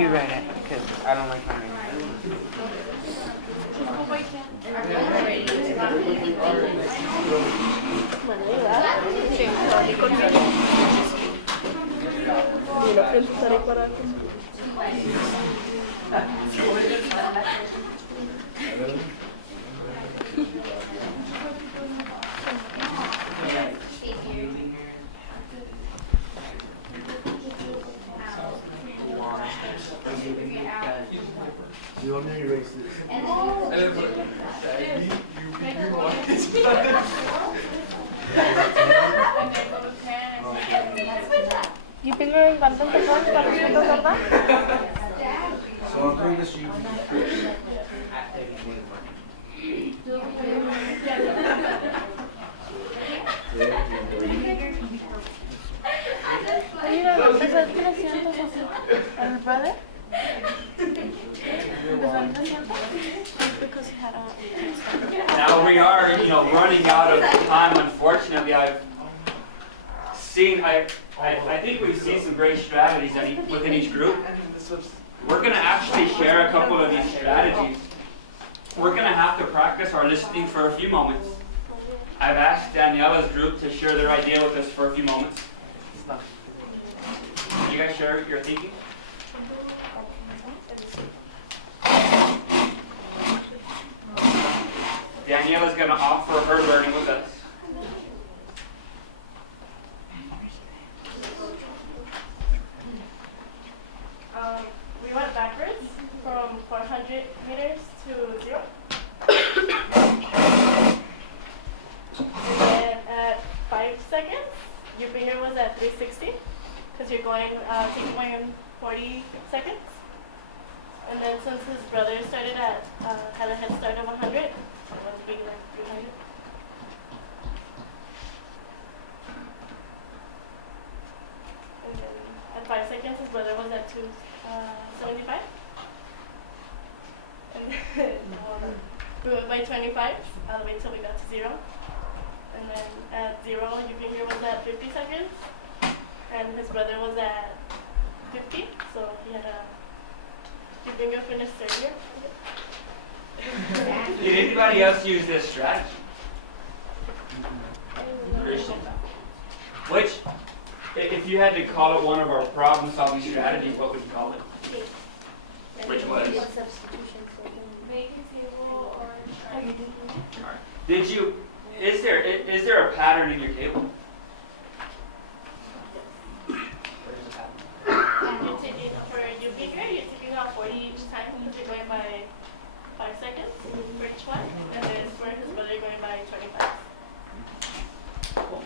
You write it, because I don't like my name. You want me to erase this? You think you're inventing the first time, ¿verdad? So I'm doing this you. Mira, va a empezar 300 así. ¿El padre? Empezó en 300 because he had a... Now we are, running out of time. Unfortunately, I've seen. I think we've seen some great strategies within each group. We're going to actually share a couple of these strategies. We're going to have to practice our listening for a few moments. I've asked Daniela's group to share their idea with us for a few moments. You guys share your thinking? Daniela's going to offer her learning with us. We went backwards from 400 meters to 0. And then at 5 seconds, your finger was at 360 because you're going, taking away in 40 seconds. And then since his brother started at, had a head start of 100, it was being like 300. And then at 5 seconds, his brother was at 275. And then we went by 25 all the way till we got to 0. And then at 0, your finger was at 50 seconds. And his brother was at 50, so he had your finger finished earlier. Did anybody else use this strategy? Christian? Which, if you had to call it one of our problem-solving strategies, what would you call it? Which was? Did you? Is there a pattern in your table? You're taking, for your finger, you're taking out 40 each time because you're going by 5 seconds for each one. And then for his brother, you're going by 25. Cool.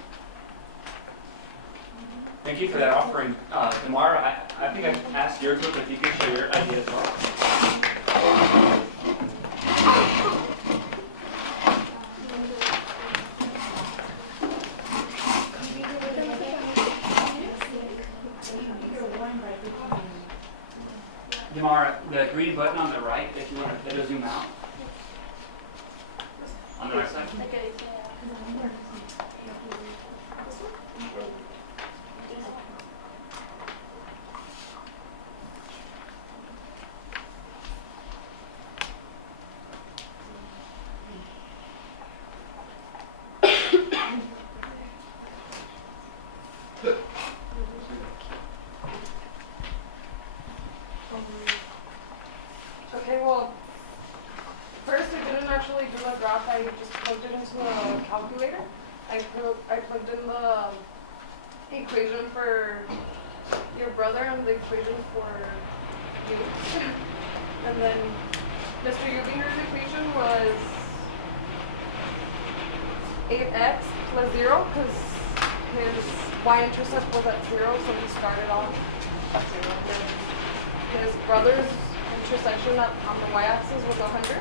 Thank you for that offering. Tamara, I think I asked your group if you could share your idea as well. Tamara, the green button on the right, if you want to hit a zoom out. On the right side. Okay, well, first I didn't actually do a graph, I just plugged it into a calculator. I plugged in the equation for your brother and the equation for you. And then Mr. Ubinger's equation was 8x plus 0 because his y-intercept was at 0, so he started off at 0. And his brother's intersection on the y-axis was 100,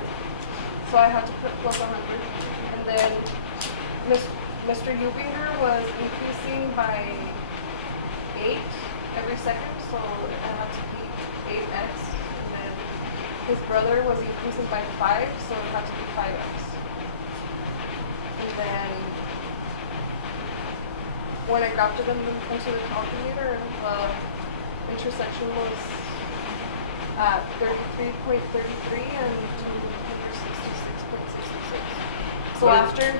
so I had to put plus 100. And then Mr. Ubinger was increasing by 8 every second, so I had to be 8x. And then his brother was increasing by 5, so it had to be 5x. And then when I graphed it into the calculator, the intersection was at 33.33 and 166.66. So What is- after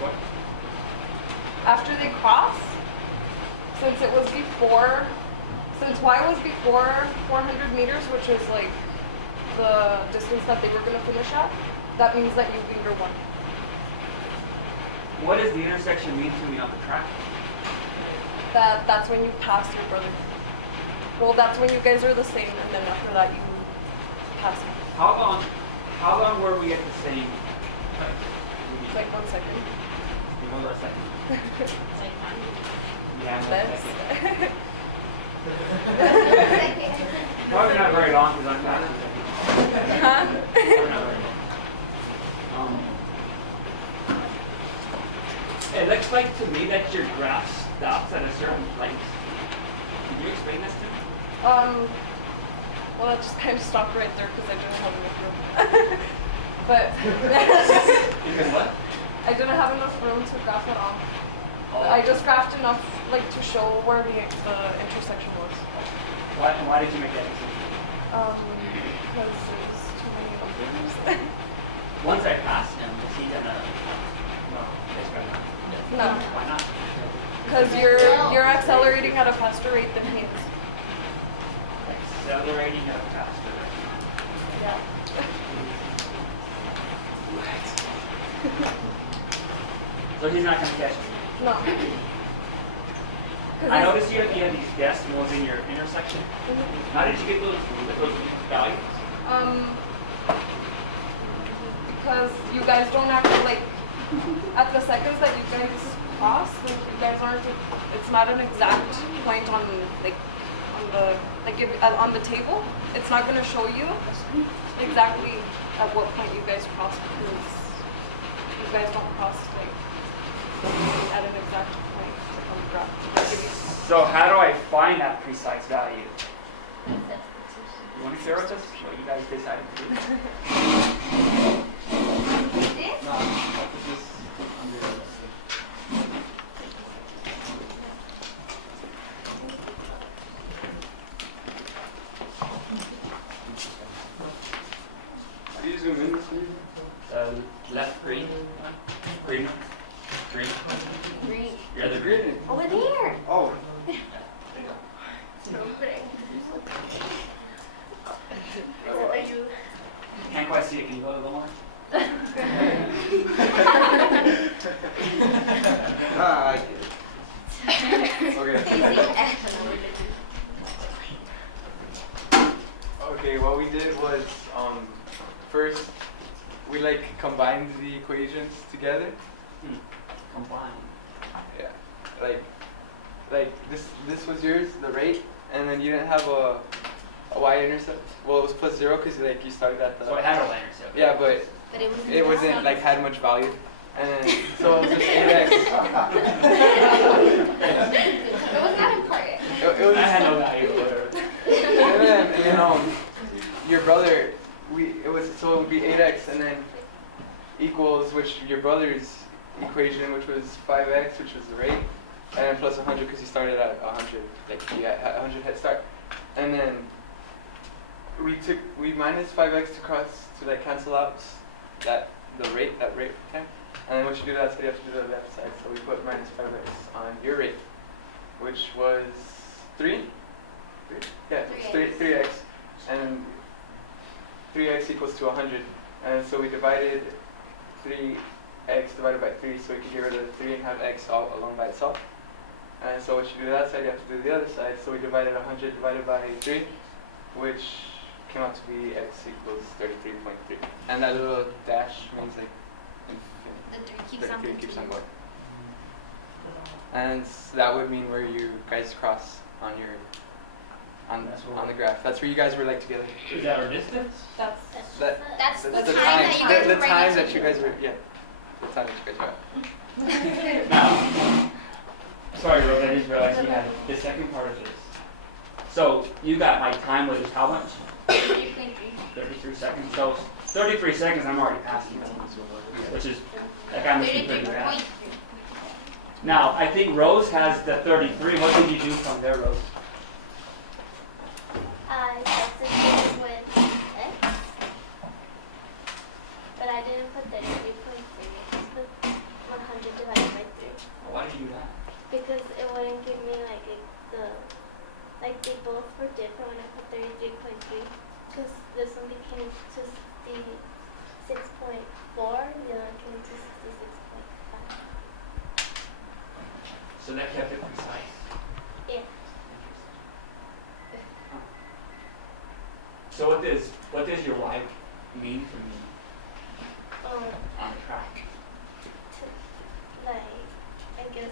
What? after they cross, since Y was before 400 meters, which is like the distance that they were gonna finish at, that means that you leader won. What does the intersection mean to me on the track? That's when you pass your brother. Well, that's when you guys are the same, and then after that you pass him. How long were we at the same? Like 1 second. Hold on a second. Yeah, 1 Less. second. Probably not very long because I'm faster than you. Huh? Probably not very long. It looks like to me that your graph stops at a certain place. Can you explain this to me? Well, it just kind of stopped right there because I didn't have enough room. But Because what? I didn't have enough room to graph it all. Oh. I just graphed enough, like, to show where the intersection was. Why did you make that decision? Because there's too many numbers. Once I passed him, is he gonna? No, it's gonna. No, Why not? because you're accelerating at a faster rate than he is. Accelerating at a faster rate. Yeah. So he's not gonna catch me. No. I noticed you had these decimals in your intersection. How did you get those values? Because you guys don't actually, like, at the seconds that you guys cross, like, you guys aren't, it's not an exact point on, like, on the table. It's not going to show you exactly at what point you guys cross, because you guys don't cross, like, at an exact point on the graph. So how do I find that precise value? You want to share with us what you guys decided to do? No, it's just under the How do you zoom in? Left green. Green. Green. Green. You're the green. Over there. Oh. Are you? Can't quite see it. Can you go a little more? Ah, I get it. Okay. Okay, what we did was first we like combined the equations together. Combine. Yeah. Like this was yours, the rate, and then you didn't have a y-intercept. Well, it was +0 because like you started at the. So it had a line or so. Yeah, but it wasn't like had much value, and then, so it was just 8x. It was not important. It was I just, had no value. Whatever. and then your brother, it would be 8x, and then equals your brother's equation, which was 5x, which was the rate, and then plus 100 because he started at 100, like he had 100 head start, and then we minus 5x to like cancel out that rate time, and then once you do that, so you have to do the left side. So we put minus 5x on your rate, which was 3. Yeah, 3x, and 3x equals to 100, and so we divided 3x divided by 3, so we could get rid of the 3 and have x all along by itself. And so once you do that side, you have to do the other side. So we divided 100 divided by 3, which came out to be x equals 33.3. And that little dash means like infinity. The 3 keeps on 33 keeps on continuing. going. And that would mean where you guys cross on the graph. That's where you guys were like together. Is that our distance? That's That's The the time time that you guys the were time ready that to you do. guys were the time that you guys were at. Now, sorry, Rose, I just realized you had the second part of this. So you got my time was how much? 33 seconds. So 33 seconds, I'm already passing you, which is like I'm just pretty fast. Now, I think Rose has the 33. What did you do from there, Rose? I substituted with like they both were different when I put 33.3, because this one became 66.4, and the other one came to 66.5. So that kept it precise. Yeah. So what does your Y mean for me on track? To, like, I guess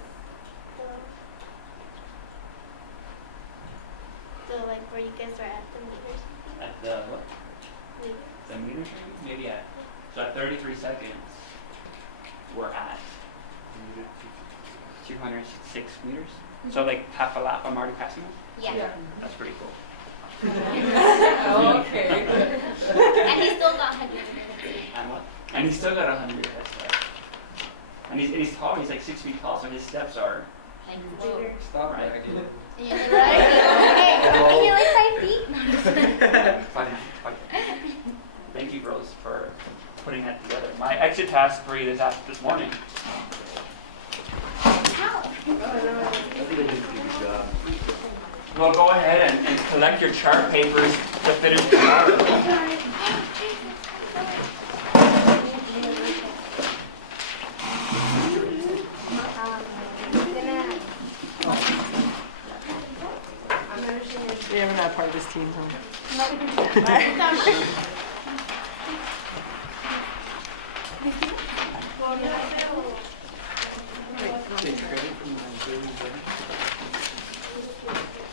the like where you guys are at the meter or something. At the what? Meter. The meter change? Maybe at, so at 33 seconds, we're at 206 meters. So like half a lap, I'm already passing it? Yeah. That's pretty cool. Okay. And he still got 100 minutes. And what? And he's still got 100, that's right. And he's tall, he's like 6 feet tall, so his steps are, Like, bigger. Stop Right. bragging. And you're like, right? And you're like 5 feet? No, I'm just kidding. fine. Thank you, Rose, for putting that together. My exit task for you this morning. How? Well, go ahead and collect your chart papers to finish tomorrow. You're not part of this team, huh?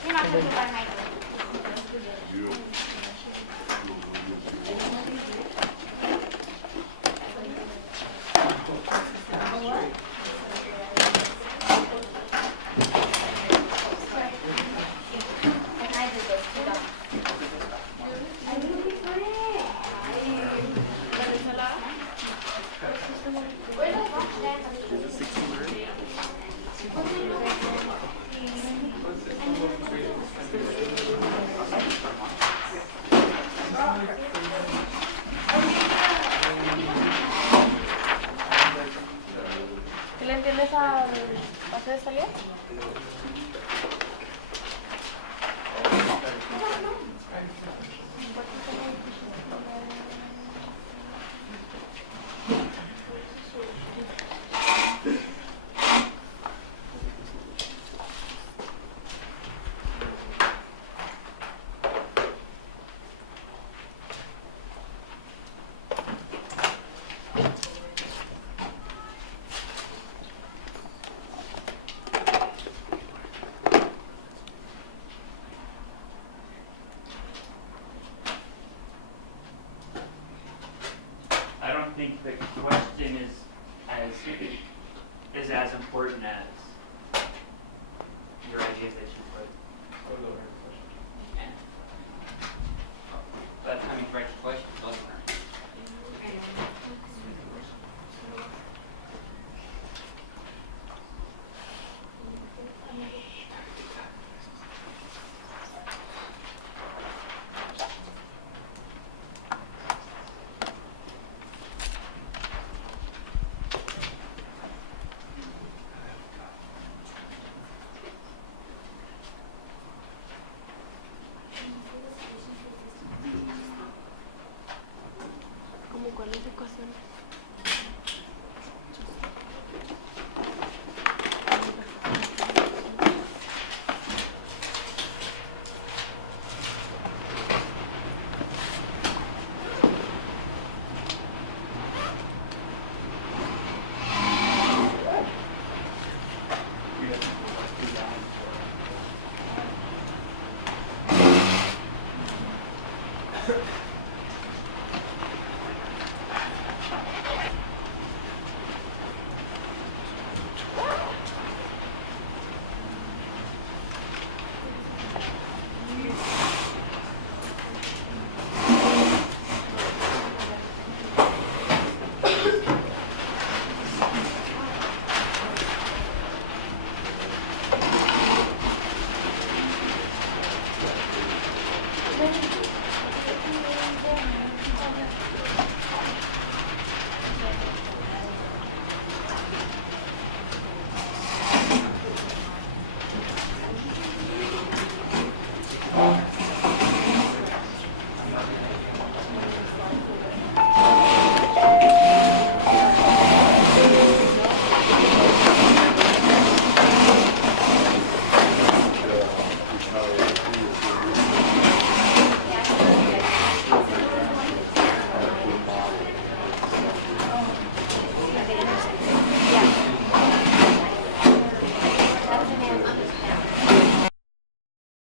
You're not going to buy my